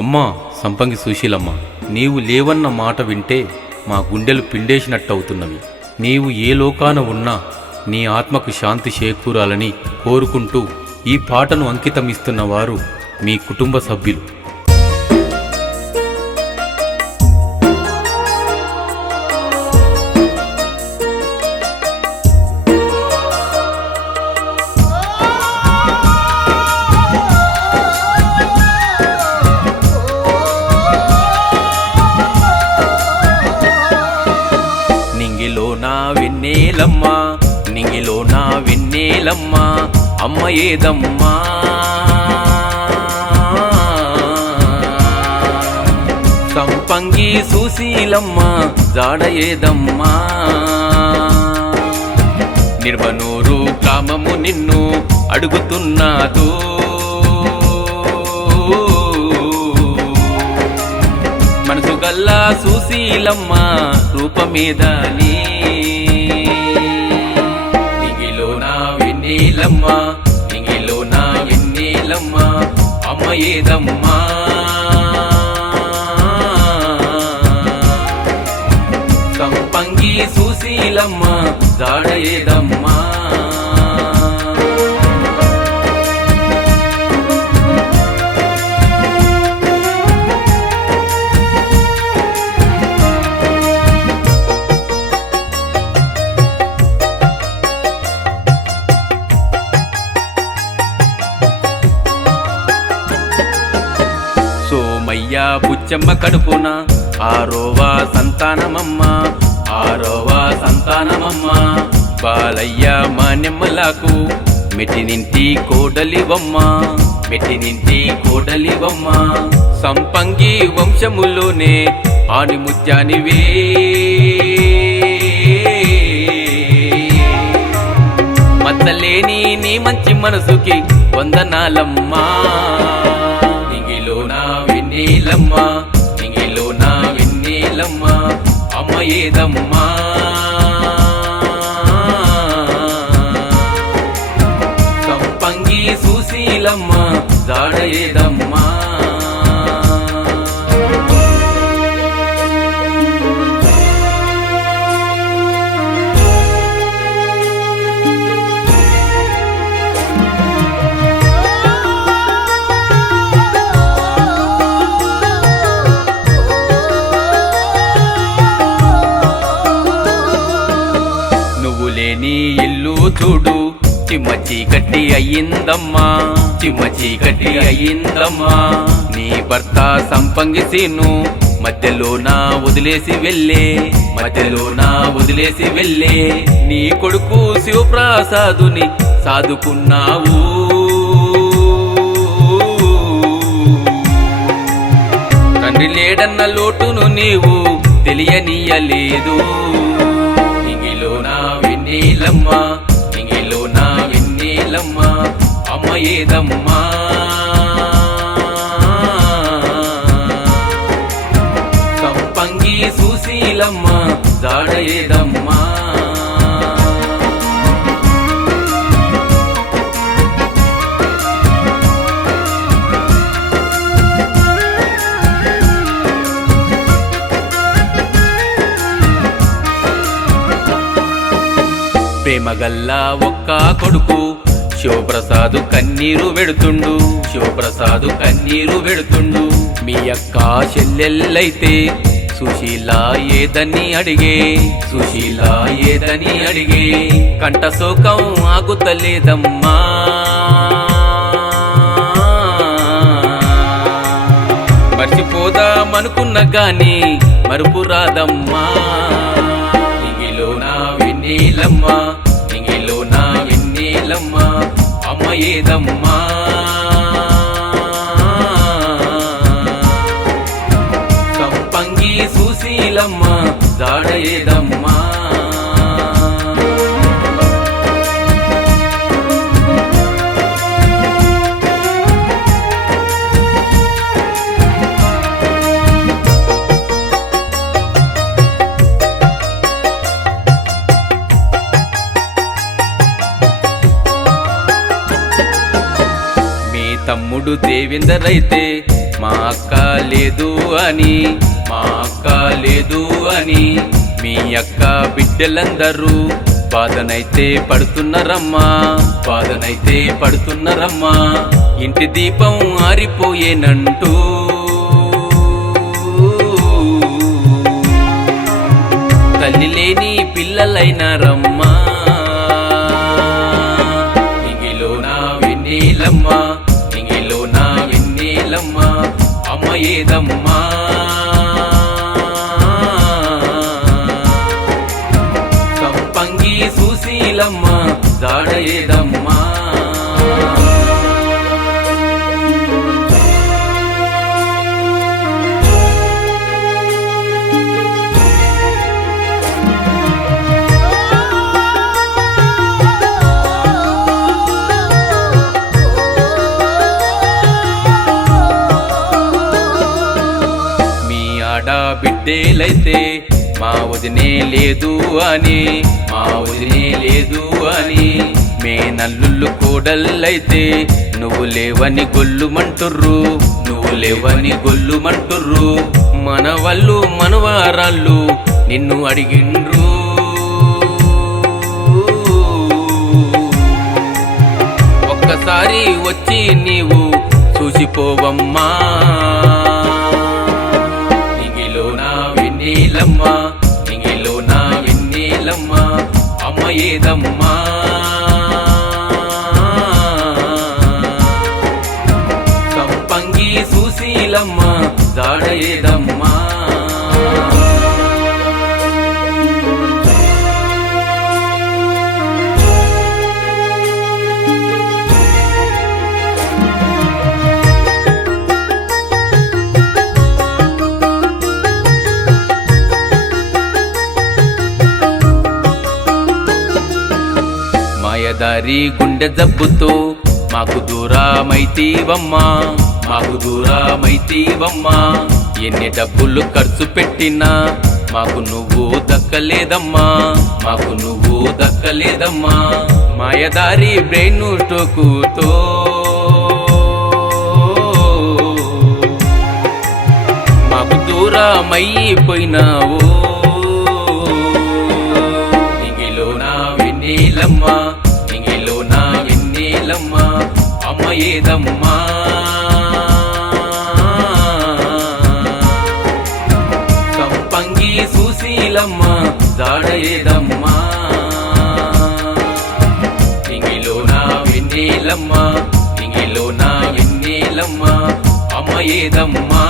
అమ్మా సంపంగి సుశీలమ్మ, నీవు లేవన్న మాట వింటే మా గుండెలు పిండేసినట్టవుతున్నవి. నీవు ఏ లోకాన ఉన్నా నీ ఆత్మకు శాంతి చేకూరాలని కోరుకుంటూ ఈ పాటను అంకితమిస్తున్న వారు మీ కుటుంబ సభ్యులు. వెన్నెలమ్మా నింగిలో నా వెన్నెలమ్మా అమ్మ ఏదమ్మా, సంపంగి సుశీలమ్మ జాడ ఏదమ్మా, నిర్మనూరు గ్రామము నిన్ను అడుగుతున్నాదు, మనసు గల్లా సుశీలమ్మ రూపమేదని, నింగిలో నా వెన్నెలమ్మ నింగిలో నా వెన్నెలమ్మ అమ్మ ఏదమ్మా, సంపంగి సుశీలమ్మ జాడ ఏదమ్మా. సోమయ్య బుచ్చమ్మ కడుపున ఆరోవా సంతానమమ్మ, ఆరోవా సంతానమమ్మ, బాలయ్య మాన్యమ్మలకు మెట్టినింటి కోడలివమ్మ, మెట్టినింటి కోడలివమ్మ, సంపంగి వంశములోనే ఆనిముత్యానివే, మచ్చలేని నీ మంచి మనసుకి వందనాలమ్మా, నింగిలో నా వెన్నెలమ్మ నింగిలో నా వెన్నెలమ్మ అమ్మ ఏదమ్మా, సంపంగి సుశీలమ్మ జాడ ఏదమ్మా. నీ ఇల్లు చూడు చిమ్మ చీకటి అయ్యిందమ్మా, చిమ్మ చీకటి అయ్యిందమ్మా, నీ భర్త సంపంగి సీను మధ్యలో నా వదిలేసి వెళ్ళే, మధ్యలో నా వదిలేసి వెళ్ళే, నీ కొడుకు శివప్రసాదుని సాదుకున్నావు, తండ్రి లేడన్న లోటును నీవు తెలియనీయలేదు, నింగిలో నా వెన్నెలమ్మ నింగిలో నా వెన్నెలమ్మ అమ్మ ఏదమ్మా, సంపంగి సుశీలమ్మ జాడ ఏదమ్మా. ప్రేమగల్లా ఒక్క కొడుకు శివప్రసాదు కన్నీరు వెడుతుండు, శివప్రసాదు కన్నీరు వెడుతుండు, మీ అక్క చెల్లెల్లైతే సుశీల ఏదని అడిగే, సుశీల ఏదని అడిగే, కంట శోకం ఆగుతలేదమ్మా, మర్చిపోదామనుకున్న గాని మరుపు రాదమ్మా, నింగిలో నా వెన్నెలమ్మ నింగిలో నా వెన్నెలమ్మ అమ్మ ఏదమ్మా, సంపంగి సుశీలమ్మ జాడ ఏదమ్మా. తమ్ముడు దేవేందర్ అయితే మా అక్క లేదు అని, మా అక్క లేదు అని మీ అక్క బిడ్డలందరూ బాధనైతే పడుతున్నారమ్మా, బాధనైతే పడుతున్నారమ్మా. ఇంటి దీపం ఆరిపోయేనంటూ తల్లి లేని పిల్లలైనారమ్మా. నింగిలో నా వెన్నెలమ్మా, నింగిలో నా వెన్నెలమ్మా, అమ్మ ఏదమ్మా. సంపంగి సుశీలమ్మ జాడ ఏదమ్మా. బిడ్డేలైతే మా వదినే లేదు అని, మా వదినే లేదు అని మే నల్లుళ్ళు కోడళ్ళైతే నువ్వు లేవని గొల్లుమంటుర్రు, నువ్వు లేవని గొల్లుమంటుర్రు. మన వాళ్ళు మనవారాళ్ళు నిన్ను అడిగిండ్రు, ఒక్కసారి వచ్చి నీవు చూసిపోవమ్మా. వెన్నెలమ్మా, నింగిలో నా వెన్నెలమ్మా, అమ్మ ఏదమ్మా. సంపంగి సుశీలమ్మ జాడ ఏదమ్మా. మాయదారి గుండె జబ్బుతో మాకు దూరమైతీవమ్మా, మాకు దూరమైతీవమ్మా. ఎన్ని డబ్బులు ఖర్చు పెట్టినా మాకు నువ్వు దక్కలేదమ్మా, మాకు నువ్వు దక్కలేదమ్మా. మాయదారి బ్రెయిన్ స్ట్రోకుతో మాకు దూరమైపోయినావు. నింగిలో నా వెన్నెలమ్మా, నింగిలో నా వెన్నెలమ్మా, అమ్మ ఏదమ్మా. సంపంగి సుశీలమ్మ జాడ ఏదమ్మా. నింగిలో నా వెన్నెలమ్మా, నింగిలో నా వెన్నెలమ్మా, అమ్మ ఏదమ్మా.